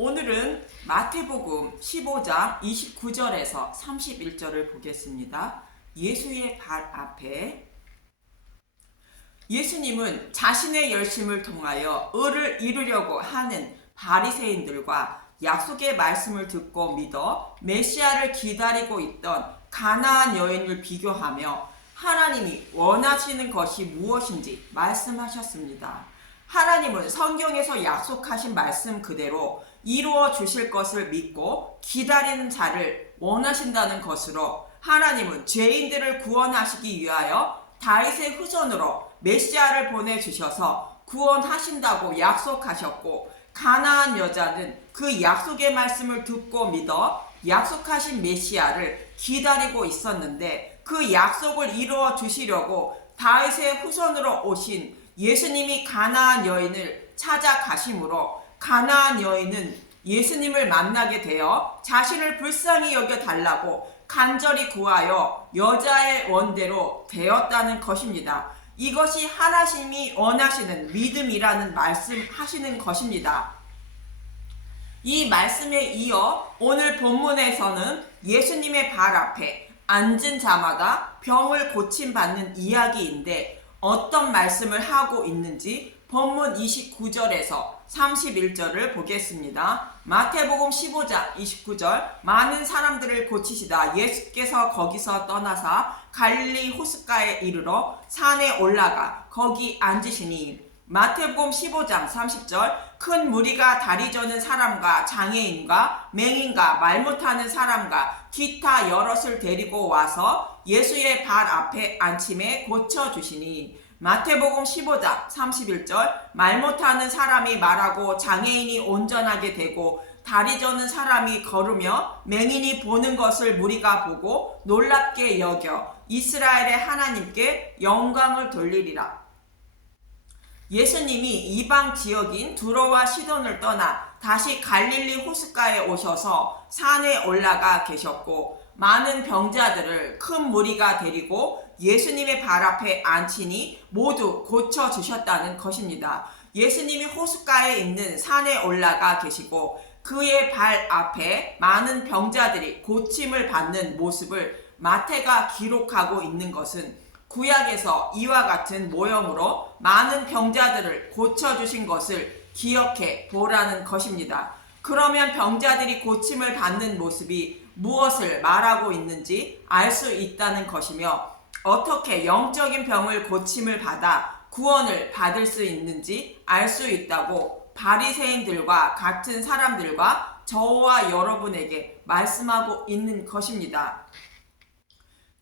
오늘은 마태복음 15장 29절에서 31절을 보겠습니다. 예수의 발 앞에 예수님은 자신의 열심을 통하여 의를 이루려고 하는 바리새인들과 약속의 말씀을 듣고 믿어 메시아를 기다리고 있던 가나안 여인을 비교하며 하나님이 원하시는 것이 무엇인지 말씀하셨습니다. 하나님은 성경에서 약속하신 말씀 그대로 이루어 주실 것을 믿고 기다리는 자를 원하신다는 것으로 하나님은 죄인들을 구원하시기 위하여 다윗의 후손으로 메시아를 보내주셔서 구원하신다고 약속하셨고, 가나안 여자는 그 약속의 말씀을 듣고 믿어 약속하신 메시아를 기다리고 있었는데, 그 약속을 이루어 주시려고 다윗의 후손으로 오신 예수님이 가나안 여인을 찾아가심으로 가나안 여인은 예수님을 만나게 되어 자신을 불쌍히 여겨달라고 간절히 구하여 여자의 원대로 되었다는 것입니다. 이것이 하나님이 원하시는 믿음이라는 말씀하시는 것입니다. 이 말씀에 이어 오늘 본문에서는 예수님의 발 앞에 앉은 자마다 병을 고침받는 이야기인데, 어떤 말씀을 하고 있는지 본문 29절에서 31절을 보겠습니다. 마태복음 15장 29절, 많은 사람들을 고치시다 예수께서 거기서 떠나사 갈릴리 호숫가에 이르러 산에 올라가 거기 앉으시니, 마태복음 15장 30절, 큰 무리가 다리 저는 사람과 장애인과 맹인과 말 못하는 사람과 기타 여럿을 데리고 와서 예수의 발 앞에 앉힘에 고쳐주시니, 마태복음 15장 31절, 말 못하는 사람이 말하고 장애인이 온전하게 되고 다리 저는 사람이 걸으며 맹인이 보는 것을 무리가 보고 놀랍게 여겨 이스라엘의 하나님께 영광을 돌리리라. 예수님이 이방 지역인 두로와 시돈을 떠나 다시 갈릴리 호숫가에 오셔서 산에 올라가 계셨고, 많은 병자들을 큰 무리가 데리고 예수님의 발 앞에 앉히니 모두 고쳐주셨다는 것입니다. 예수님이 호숫가에 있는 산에 올라가 계시고 그의 발 앞에 많은 병자들이 고침을 받는 모습을 마태가 기록하고 있는 것은, 구약에서 이와 같은 모형으로 많은 병자들을 고쳐주신 것을 기억해 보라는 것입니다. 그러면 병자들이 고침을 받는 모습이 무엇을 말하고 있는지 알 수 있다는 것이며, 어떻게 영적인 병을 고침을 받아 구원을 받을 수 있는지 알 수 있다고 바리새인들과 같은 사람들과 저와 여러분에게 말씀하고 있는 것입니다.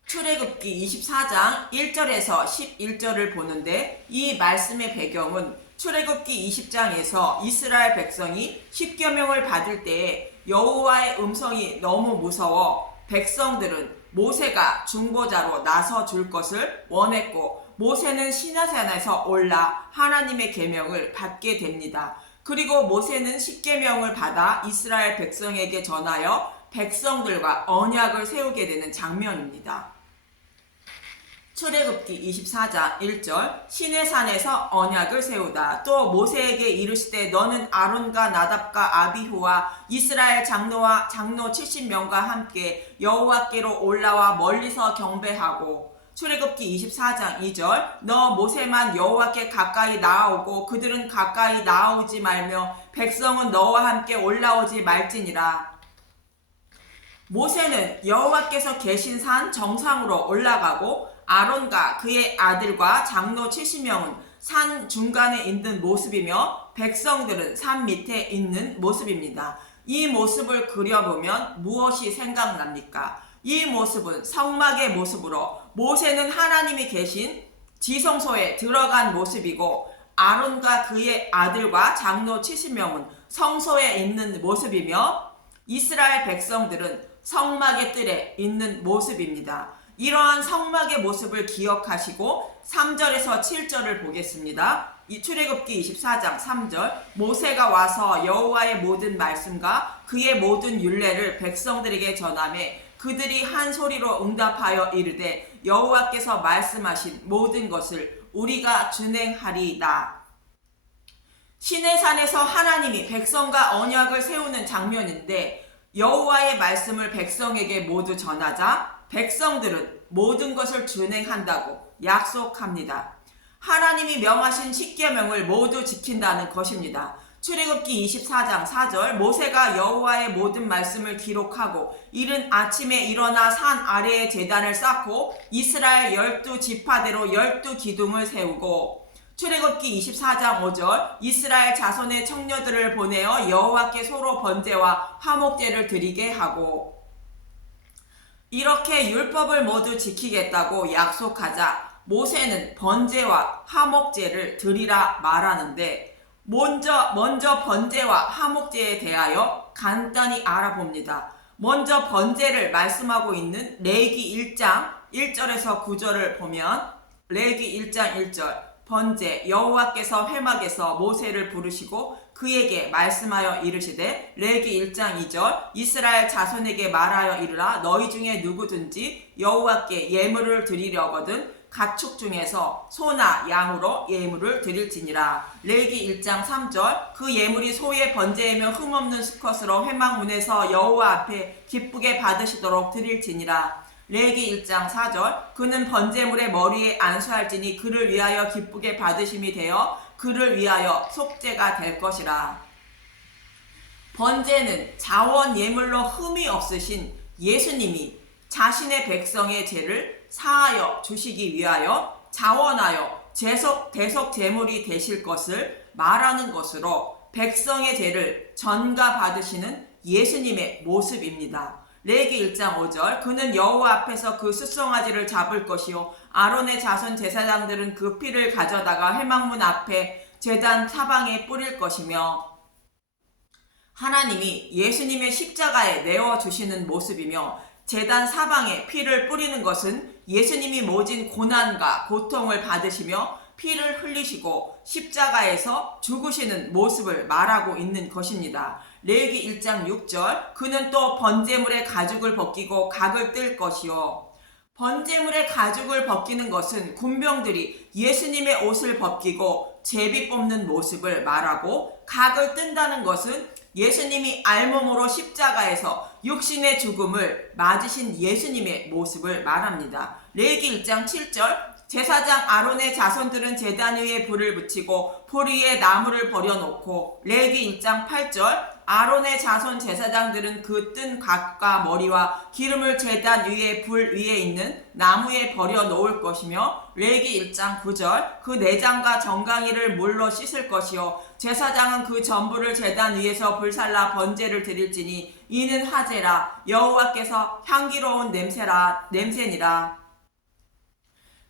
출애굽기 24장 1절에서 11절을 보는데, 이 말씀의 배경은 출애굽기 20장에서 이스라엘 백성이 십계명을 받을 때에 여호와의 음성이 너무 무서워 백성들은 모세가 중보자로 나서 줄 것을 원했고, 모세는 시내산에서 올라 하나님의 계명을 받게 됩니다. 그리고 모세는 십계명을 받아 이스라엘 백성에게 전하여 백성들과 언약을 세우게 되는 장면입니다. 출애굽기 24장 1절, 시내산에서 언약을 세우다. 또 모세에게 이르시되 너는 아론과 나답과 아비후와 이스라엘 장로와 장로 70명과 함께 여호와께로 올라와 멀리서 경배하고. 출애굽기 24장 2절, 너 모세만 여호와께 가까이 나아오고 그들은 가까이 나아오지 말며 백성은 너와 함께 올라오지 말지니라. 모세는 여호와께서 계신 산 정상으로 올라가고, 아론과 그의 아들과 장로 70명은 산 중간에 있는 모습이며 백성들은 산 밑에 있는 모습입니다. 이 모습을 그려보면 무엇이 생각납니까? 이 모습은 성막의 모습으로 모세는 하나님이 계신 지성소에 들어간 모습이고, 아론과 그의 아들과 장로 70명은 성소에 있는 모습이며, 이스라엘 백성들은 성막의 뜰에 있는 모습입니다. 이러한 성막의 모습을 기억하시고 3절에서 7절을 보겠습니다. 이 출애굽기 24장 3절, 모세가 와서 여호와의 모든 말씀과 그의 모든 율례를 백성들에게 전하매 그들이 한 소리로 응답하여 이르되 여호와께서 말씀하신 모든 것을 우리가 준행하리이다. 시내산에서 하나님이 백성과 언약을 세우는 장면인데 여호와의 말씀을 백성에게 모두 전하자 백성들은 모든 것을 준행한다고 약속합니다. 하나님이 명하신 십계명을 모두 지킨다는 것입니다. 출애굽기 24장 4절 모세가 여호와의 모든 말씀을 기록하고 이른 아침에 일어나 산 아래에 제단을 쌓고 이스라엘 12지파대로 12기둥을 세우고 출애굽기 24장 5절 이스라엘 자손의 청녀들을 보내어 여호와께 서로 번제와 화목제를 드리게 하고 이렇게 율법을 모두 지키겠다고 약속하자 모세는 번제와 화목제를 드리라 말하는데 먼저 번제와 화목제에 대하여 간단히 알아봅니다. 먼저 번제를 말씀하고 있는 레위기 1장 1절에서 9절을 보면 레위기 1장 1절 번제 여호와께서 회막에서 모세를 부르시고 그에게 말씀하여 이르시되 레위기 1장 2절 이스라엘 자손에게 말하여 이르라 너희 중에 누구든지 여호와께 예물을 드리려거든 가축 중에서 소나 양으로 예물을 드릴지니라. 레위기 1장 3절 그 예물이 소의 번제이며 흠없는 수컷으로 회막문에서 여호와 앞에 기쁘게 받으시도록 드릴지니라. 레위기 1장 4절 그는 번제물의 머리에 안수할지니 그를 위하여 기쁘게 받으심이 되어 그를 위하여 속죄가 될 것이라. 번제는 자원 예물로 흠이 없으신 예수님이 자신의 백성의 죄를 사하여 주시기 위하여 자원하여 대속 제물이 되실 것을 말하는 것으로 백성의 죄를 전가 받으시는 예수님의 모습입니다. 레위기 1장 5절 그는 여호와 앞에서 그 숫송아지를 잡을 것이요 아론의 자손 제사장들은 그 피를 가져다가 회막문 앞에 제단 사방에 뿌릴 것이며 하나님이 예수님의 십자가에 내어주시는 모습이며 제단 사방에 피를 뿌리는 것은 예수님이 모진 고난과 고통을 받으시며 피를 흘리시고 십자가에서 죽으시는 모습을 말하고 있는 것입니다. 레위기 1장 6절 그는 또 번제물의 가죽을 벗기고 각을 뜰 것이요 번제물의 가죽을 벗기는 것은 군병들이 예수님의 옷을 벗기고 제비 뽑는 모습을 말하고 각을 뜬다는 것은 예수님이 알몸으로 십자가에서 육신의 죽음을 맞으신 예수님의 모습을 말합니다. 레위기 1장 7절 제사장 아론의 자손들은 제단 위에 불을 붙이고 불 위에 나무를 버려놓고 레위기 1장 8절 아론의 자손 제사장들은 그 뜬 각과 머리와 기름을 제단 위에 불 위에 있는 나무에 버려놓을 것이며 레위기 1장 9절 그 내장과 정강이를 물로 씻을 것이요 제사장은 그 전부를 제단 위에서 불살라 번제를 드릴지니 이는 화제라 여호와께서 향기로운 냄새니라.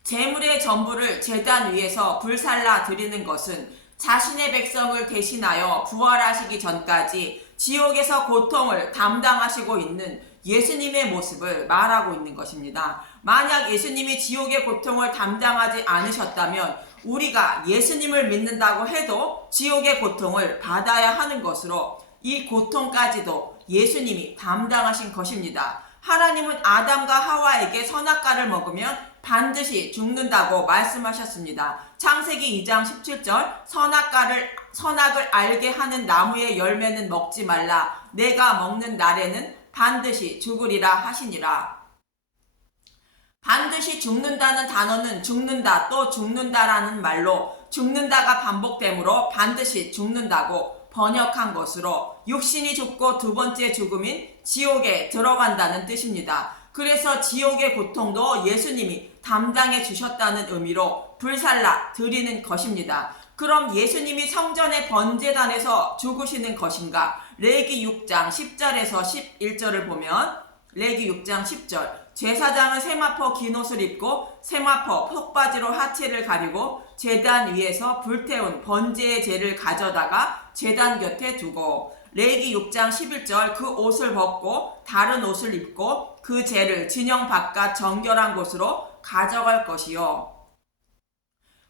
제물의 전부를 제단 위에서 불살라 드리는 것은 자신의 백성을 대신하여 부활하시기 전까지 지옥에서 고통을 담당하시고 있는 예수님의 모습을 말하고 있는 것입니다. 만약 예수님이 지옥의 고통을 담당하지 않으셨다면 우리가 예수님을 믿는다고 해도 지옥의 고통을 받아야 하는 것으로 이 고통까지도 예수님이 담당하신 것입니다. 하나님은 아담과 하와에게 선악과를 먹으면 반드시 죽는다고 말씀하셨습니다. 창세기 2장 17절 선악을 알게 하는 나무의 열매는 먹지 말라 내가 먹는 날에는 반드시 죽으리라 하시니라. 반드시 죽는다는 단어는 죽는다 또 죽는다라는 말로 죽는다가 반복되므로 반드시 죽는다고 번역한 것으로 육신이 죽고 두 번째 죽음인 지옥에 들어간다는 뜻입니다. 그래서 지옥의 고통도 예수님이 담당해 주셨다는 의미로 불살라 드리는 것입니다. 그럼 예수님이 성전의 번제단에서 죽으시는 것인가? 레위기 6장 10절에서 11절을 보면 레위기 6장 10절 제사장은 세마포 긴 옷을 입고 세마포 속바지로 하체를 가리고 제단 위에서 불태운 번제의 재를 가져다가 제단 곁에 두고 레위기 6장 11절 그 옷을 벗고 다른 옷을 입고 그 재를 진영 바깥 정결한 곳으로 가져갈 것이요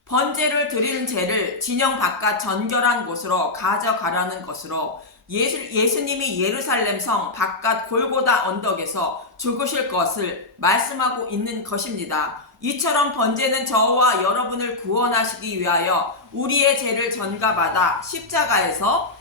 번제를 드리는 재를 진영 바깥 정결한 곳으로 가져가라는 것으로 예수님이 예루살렘 성 바깥 골고다 언덕에서 죽으실 것을 말씀하고 있는 것입니다. 이처럼 번제는 저와 여러분을 구원하시기 위하여 우리의 죄를 전가받아 십자가에서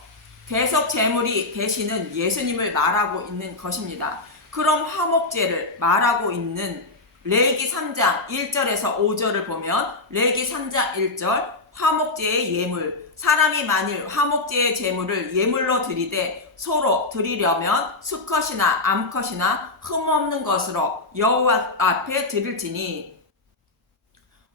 대속 제물이 되시는 예수님을 말하고 있는 것입니다. 그럼 화목제를 말하고 있는 레위기 3장 1절에서 5절을 보면 레위기 3장 1절 화목제의 예물, 사람이 만일 화목제의 제물을 예물로 드리되 서로 드리려면 수컷이나 암컷이나 흠없는 것으로 여호와 앞에 드릴지니,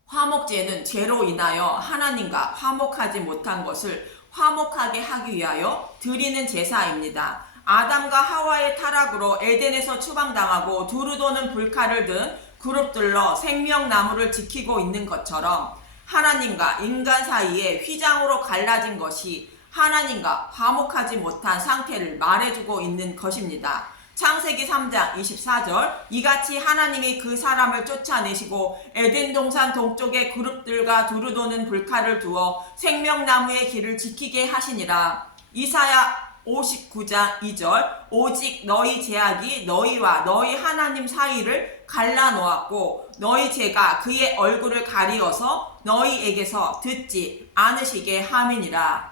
화목제는 죄로 인하여 하나님과 화목하지 못한 것을 화목하게 하기 위하여 드리는 제사입니다. 아담과 하와의 타락으로 에덴에서 추방당하고 두루 도는 불칼을 든 그룹들로 생명나무를 지키고 있는 것처럼 하나님과 인간 사이에 휘장으로 갈라진 것이 하나님과 화목하지 못한 상태를 말해주고 있는 것입니다. 창세기 3장 24절 이같이 하나님이 그 사람을 쫓아내시고 에덴 동산 동쪽의 그룹들과 두루 도는 불칼을 두어 생명나무의 길을 지키게 하시니라. 이사야 59장 2절 오직 너희 죄악이 너희와 너희 하나님 사이를 갈라놓았고 너희 죄가 그의 얼굴을 가리어서 너희에게서 듣지 않으시게 함이니라.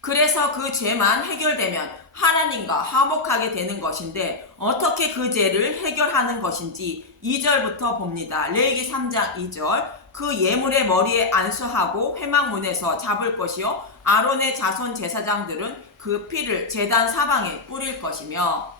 그래서 그 죄만 해결되면 하나님과 화목하게 되는 것인데 어떻게 그 죄를 해결하는 것인지 2절부터 봅니다. 레위기 3장 2절 그 예물의 머리에 안수하고 회막문에서 잡을 것이요 아론의 자손 제사장들은 그 피를 제단 사방에 뿌릴 것이며,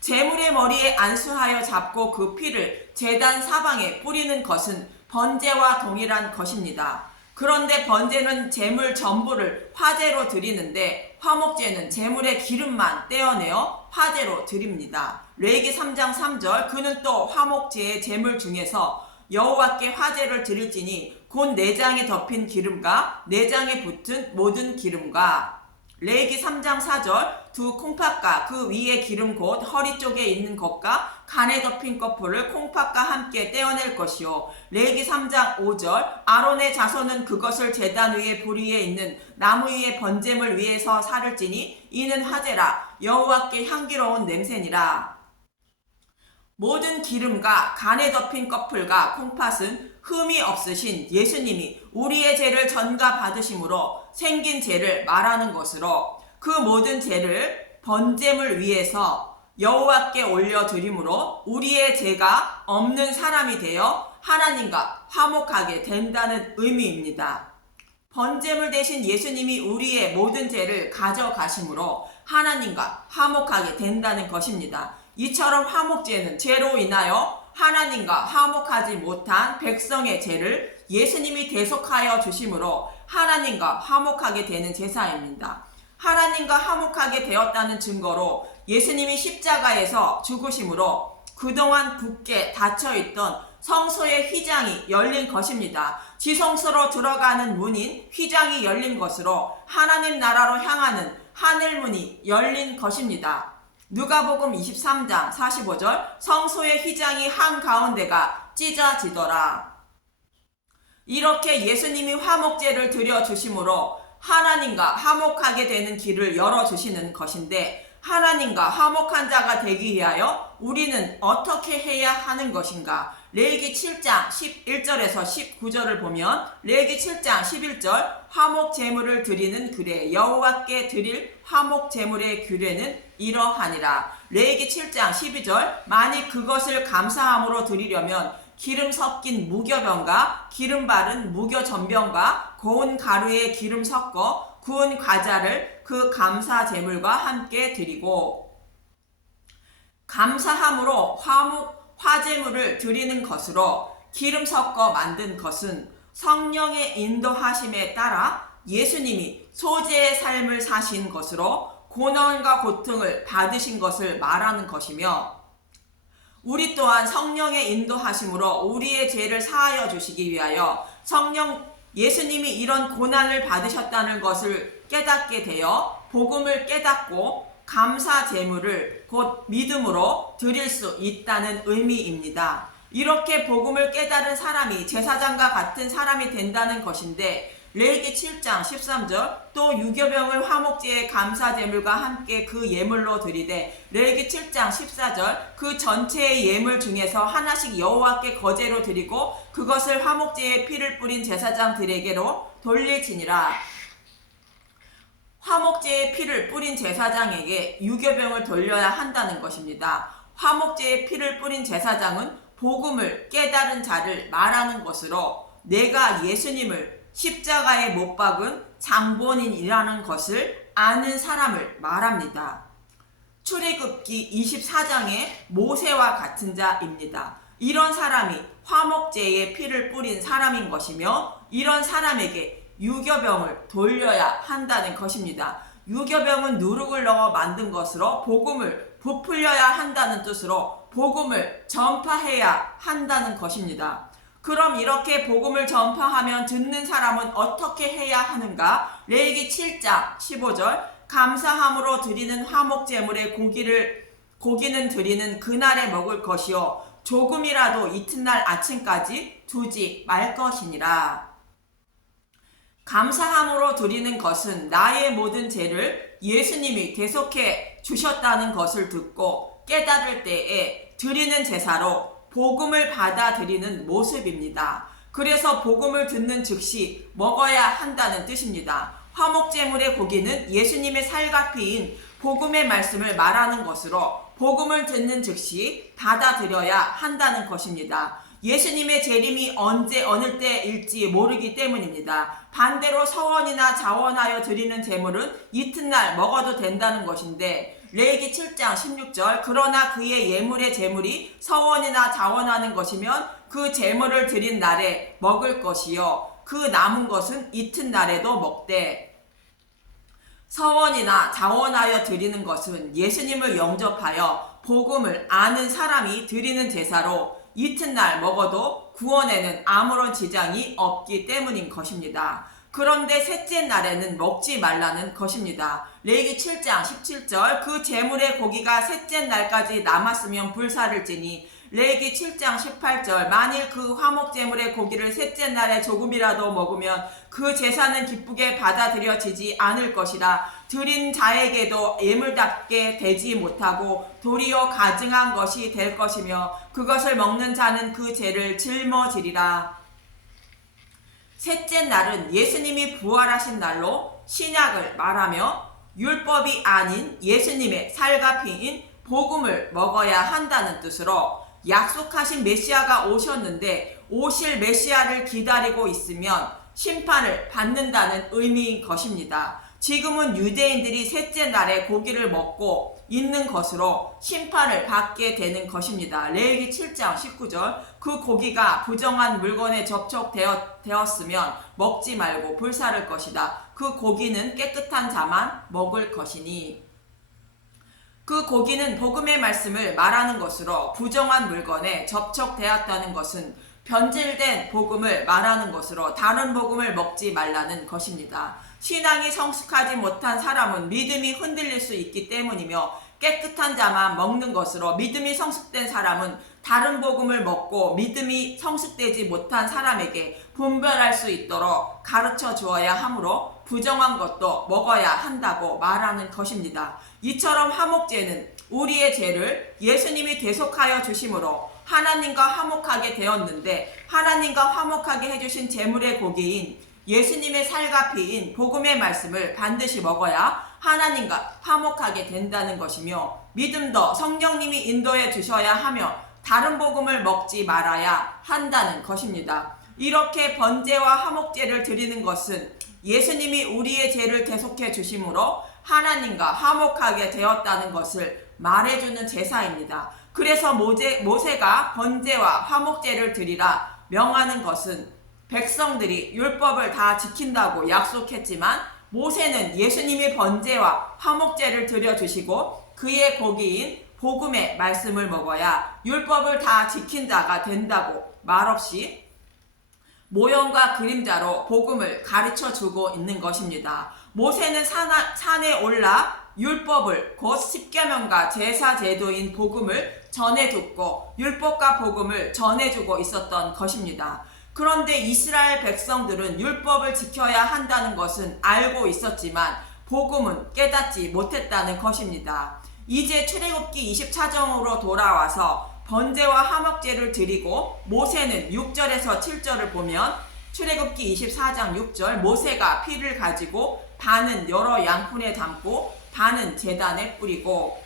제물의 머리에 안수하여 잡고 그 피를 제단 사방에 뿌리는 것은 번제와 동일한 것입니다. 그런데 번제는 제물 전부를 화제로 드리는데 화목제는 제물의 기름만 떼어내어 화제로 드립니다. 레위기 3장 3절 그는 또 화목제의 제물 중에서 여호와께 화제를 드릴지니 곧 내장에 덮인 기름과 내장에 붙은 모든 기름과, 레위기 3장 4절 두 콩팥과 그 위에 기름 곧 허리 쪽에 있는 것과 간에 덮인 것풀을 콩팥과 함께 떼어낼 것이요, 레위기 3장 5절 아론의 자손은 그것을 제단 위에 불 위에 있는 나무 위에 번제물 위에서 사를지니 이는 화제라 여호와께 향기로운 냄새니라. 모든 기름과 간에 덮인 껍풀과 콩팥은 흠이 없으신 예수님이 우리의 죄를 전가 받으심으로 생긴 죄를 말하는 것으로 그 모든 죄를 번제물 위에서 여호와께 올려드림으로 우리의 죄가 없는 사람이 되어 하나님과 화목하게 된다는 의미입니다. 번제물 대신 예수님이 우리의 모든 죄를 가져가심으로 하나님과 화목하게 된다는 것입니다. 이처럼 화목제는 죄로 인하여 하나님과 화목하지 못한 백성의 죄를 예수님이 대속하여 주심으로 하나님과 화목하게 되는 제사입니다. 하나님과 화목하게 되었다는 증거로 예수님이 십자가에서 죽으심으로 그동안 굳게 닫혀있던 성소의 휘장이 열린 것입니다. 지성소로 들어가는 문인 휘장이 열린 것으로 하나님 나라로 향하는 하늘문이 열린 것입니다. 누가복음 23장 45절 성소의 휘장이 한가운데가 찢어지더라. 이렇게 예수님이 화목제를 드려주심으로 하나님과 화목하게 되는 길을 열어주시는 것인데, 하나님과 화목한 자가 되기 위하여 우리는 어떻게 해야 하는 것인가? 레위기 7장 11절에서 19절을 보면 레위기 7장 11절 화목 제물을 드리는 규례, 여호와께 드릴 화목 제물의 규례는 이러하니라. 레위기 7장 12절 만일 그것을 감사함으로 드리려면 기름 섞인 무교병과 기름 바른 무교전병과 고운 가루에 기름 섞어 구운 과자를 그 감사 제물과 함께 드리고, 감사함으로 화제물을 드리는 것으로 기름 섞어 만든 것은 성령의 인도하심에 따라 예수님이 소재의 삶을 사신 것으로 고난과 고통을 받으신 것을 말하는 것이며, 우리 또한 성령의 인도하심으로 우리의 죄를 사하여 주시기 위하여 예수님이 이런 고난을 받으셨다는 것을 깨닫게 되어 복음을 깨닫고 감사 제물을 곧 믿음으로 드릴 수 있다는 의미입니다. 이렇게 복음을 깨달은 사람이 제사장과 같은 사람이 된다는 것인데, 레위기 7장 13절 또 유교병을 화목제의 감사제물과 함께 그 예물로 드리되 레위기 7장 14절 그 전체의 예물 중에서 하나씩 여호와께 거제로 드리고 그것을 화목제의 피를 뿌린 제사장들에게로 돌릴지니라. 화목제의 피를 뿌린 제사장에게 유교병을 돌려야 한다는 것입니다. 화목제의 피를 뿌린 제사장은 복음을 깨달은 자를 말하는 것으로 내가 예수님을 십자가에 못 박은 장본인이라는 것을 아는 사람을 말합니다. 출애굽기 24장의 모세와 같은 자입니다. 이런 사람이 화목제에 피를 뿌린 사람인 것이며 이런 사람에게 유교병을 돌려야 한다는 것입니다. 유교병은 누룩을 넣어 만든 것으로 복음을 부풀려야 한다는 뜻으로 복음을 전파해야 한다는 것입니다. 그럼 이렇게 복음을 전파하면 듣는 사람은 어떻게 해야 하는가? 레위기 7장 15절 감사함으로 드리는 화목제물의 고기는 드리는 그날에 먹을 것이요 조금이라도 이튿날 아침까지 두지 말 것이니라. 감사함으로 드리는 것은 나의 모든 죄를 예수님이 대속해 주셨다는 것을 듣고 깨달을 때에 드리는 제사로 복음을 받아들이는 모습입니다. 그래서 복음을 듣는 즉시 먹어야 한다는 뜻입니다. 화목제물의 고기는 예수님의 살과 피인 복음의 말씀을 말하는 것으로 복음을 듣는 즉시 받아들여야 한다는 것입니다. 예수님의 재림이 언제 어느 때일지 모르기 때문입니다. 반대로 서원이나 자원하여 드리는 제물은 이튿날 먹어도 된다는 것인데 레위기 7장 16절 그러나 그의 예물의 제물이 서원이나 자원하는 것이면 그 제물을 드린 날에 먹을 것이요 그 남은 것은 이튿날에도 먹되 서원이나 자원하여 드리는 것은 예수님을 영접하여 복음을 아는 사람이 드리는 제사로 이튿날 먹어도 구원에는 아무런 지장이 없기 때문인 것입니다. 그런데 셋째 날에는 먹지 말라는 것입니다. 레위기 7장 17절 그 제물의 고기가 셋째 날까지 남았으면 불사를 지니 레위기 7장 18절 만일 그 화목제물의 고기를 셋째 날에 조금이라도 먹으면 그 제사는 기쁘게 받아들여지지 않을 것이라 드린 자에게도 예물답게 되지 못하고 도리어 가증한 것이 될 것이며 그것을 먹는 자는 그 죄를 짊어지리라. 셋째 날은 예수님이 부활하신 날로 신약을 말하며 율법이 아닌 예수님의 살과 피인 복음을 먹어야 한다는 뜻으로 약속하신 메시아가 오셨는데 오실 메시아를 기다리고 있으면 심판을 받는다는 의미인 것입니다. 지금은 유대인들이 셋째 날에 고기를 먹고 있는 것으로 심판을 받게 되는 것입니다. 레위기 7장 19절 그 고기가 부정한 물건에 접촉되었으면 먹지 말고 불사를 것이다. 그 고기는 깨끗한 자만 먹을 것이니 그 고기는 복음의 말씀을 말하는 것으로 부정한 물건에 접촉되었다는 것은 변질된 복음을 말하는 것으로 다른 복음을 먹지 말라는 것입니다. 신앙이 성숙하지 못한 사람은 믿음이 흔들릴 수 있기 때문이며 깨끗한 자만 먹는 것으로 믿음이 성숙된 사람은 다른 복음을 먹고 믿음이 성숙되지 못한 사람에게 분별할 수 있도록 가르쳐 주어야 하므로 부정한 것도 먹어야 한다고 말하는 것입니다. 이처럼 화목제는 우리의 죄를 예수님이 대속하여 주심으로 하나님과 화목하게 되었는데 하나님과 화목하게 해주신 제물의 고기인 예수님의 살과 피인 복음의 말씀을 반드시 먹어야 하나님과 화목하게 된다는 것이며 믿음도 성령님이 인도해 주셔야 하며 다른 복음을 먹지 말아야 한다는 것입니다. 이렇게 번제와 화목제를 드리는 것은 예수님이 우리의 죄를 대속해 주심으로 하나님과 화목하게 되었다는 것을 말해주는 제사입니다. 그래서 모세가 번제와 화목제를 드리라 명하는 것은 백성들이 율법을 다 지킨다고 약속했지만 모세는 예수님이 번제와 화목제를 드려주시고 그의 고기인 복음의 말씀을 먹어야 율법을 다 지킨 자가 된다고 말없이 모형과 그림자로 복음을 가르쳐주고 있는 것입니다. 모세는 산에 올라 율법을 곧 십계명과 제사 제도인 복음을 전해줬고 율법과 복음을 전해주고 있었던 것입니다. 그런데 이스라엘 백성들은 율법을 지켜야 한다는 것은 알고 있었지만 복음은 깨닫지 못했다는 것입니다. 이제 출애굽기 20차정으로 돌아와서 번제와 화목제를 드리고 모세는 6절에서 7절을 보면 출애굽기 24장 6절 모세가 피를 가지고 반은 여러 양푼에 담고 반은 제단에 뿌리고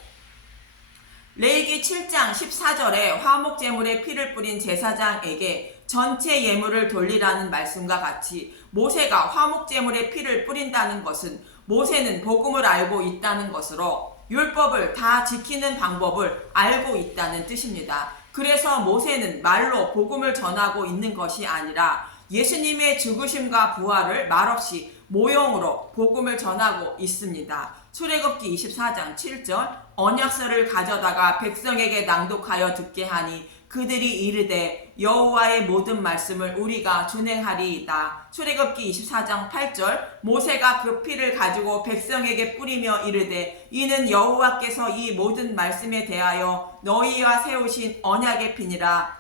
레위기 7장 14절에 화목제물에 피를 뿌린 제사장에게 전체 예물을 돌리라는 말씀과 같이 모세가 화목제물에 피를 뿌린다는 것은 모세는 복음을 알고 있다는 것으로 율법을 다 지키는 방법을 알고 있다는 뜻입니다. 그래서 모세는 말로 복음을 전하고 있는 것이 아니라 예수님의 죽으심과 부활을 말없이 모형으로 복음을 전하고 있습니다. 출애굽기 24장 7절 언약서를 가져다가 백성에게 낭독하여 듣게 하니 그들이 이르되 여호와의 모든 말씀을 우리가 준행하리이다. 출애굽기 24장 8절 모세가 그 피를 가지고 백성에게 뿌리며 이르되 이는 여호와께서 이 모든 말씀에 대하여 너희와 세우신 언약의 피니라.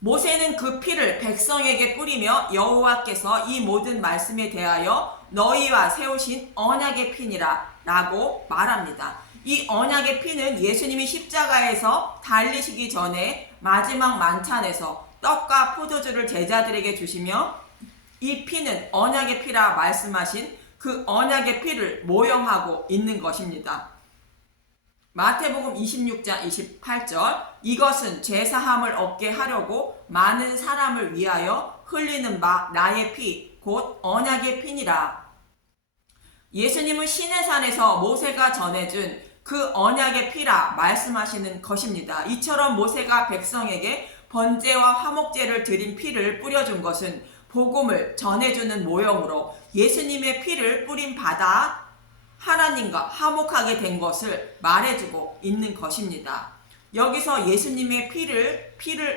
모세는 그 피를 백성에게 뿌리며 여호와께서 이 모든 말씀에 대하여 너희와 세우신 언약의 피니라 라고 말합니다. 이 언약의 피는 예수님이 십자가에서 달리시기 전에 마지막 만찬에서 떡과 포도주를 제자들에게 주시며 이 피는 언약의 피라 말씀하신 그 언약의 피를 모형하고 있는 것입니다. 마태복음 26장 28절 이것은 죄사함을 얻게 하려고 많은 사람을 위하여 흘리는 나의 피 곧 언약의 피니라. 예수님은 시내산에서 모세가 전해준 그 언약의 피라 말씀하시는 것입니다. 이처럼 모세가 백성에게 번제와 화목제를 드린 피를 뿌려준 것은 복음을 전해주는 모형으로 예수님의 피를 뿌림 받아 하나님과 화목하게 된 것을 말해주고 있는 것입니다. 여기서 예수님의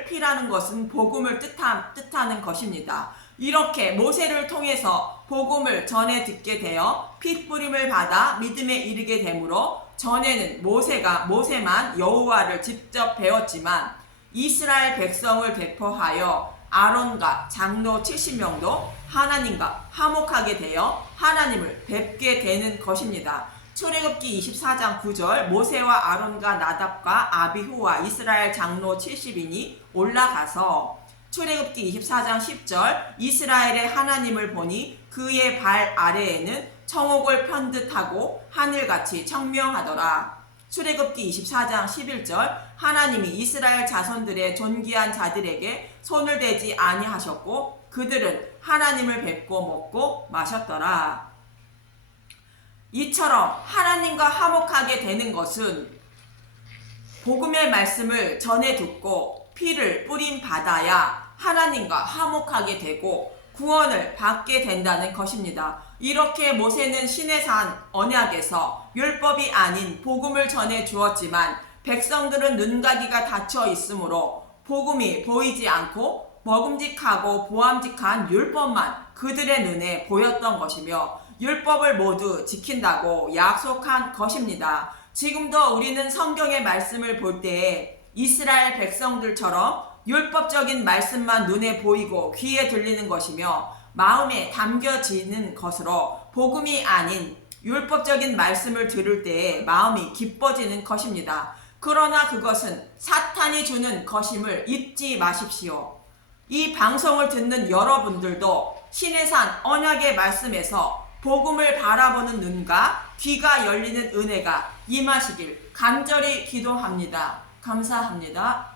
피라는 것은 복음을 뜻하는 것입니다. 이렇게 모세를 통해서 복음을 전해 듣게 되어 피 뿌림을 받아 믿음에 이르게 되므로 전에는 모세만 여호와를 직접 배웠지만 이스라엘 백성을 대표하여 아론과 장로 70명도 하나님과 화목하게 되어 하나님을 뵙게 되는 것입니다. 출애굽기 24장 9절 모세와 아론과 나답과 아비후와 이스라엘 장로 70인이 올라가서 출애굽기 24장 10절 이스라엘의 하나님을 보니 그의 발 아래에는 청옥을 편듯하고 하늘같이 청명하더라. 출애굽기 24장 11절 하나님이 이스라엘 자손들의 존귀한 자들에게 손을 대지 아니하셨고 그들은 하나님을 뵙고 먹고 마셨더라. 이처럼 하나님과 화목하게 되는 것은 복음의 말씀을 전해 듣고 피를 뿌림 받아야 하나님과 화목하게 되고 구원을 받게 된다는 것입니다. 이렇게 모세는 시내산 언약에서 율법이 아닌 복음을 전해 주었지만 백성들은 눈가기가 닫혀 있으므로 복음이 보이지 않고 먹음직하고 보암직한 율법만 그들의 눈에 보였던 것이며 율법을 모두 지킨다고 약속한 것입니다. 지금도 우리는 성경의 말씀을 볼 때에 이스라엘 백성들처럼 율법적인 말씀만 눈에 보이고 귀에 들리는 것이며 마음에 담겨지는 것으로 복음이 아닌 율법적인 말씀을 들을 때에 마음이 기뻐지는 것입니다. 그러나 그것은 사탄이 주는 것임을 잊지 마십시오. 이 방송을 듣는 여러분들도 시내산 언약의 말씀에서 복음을 바라보는 눈과 귀가 열리는 은혜가 임하시길 간절히 기도합니다. 감사합니다.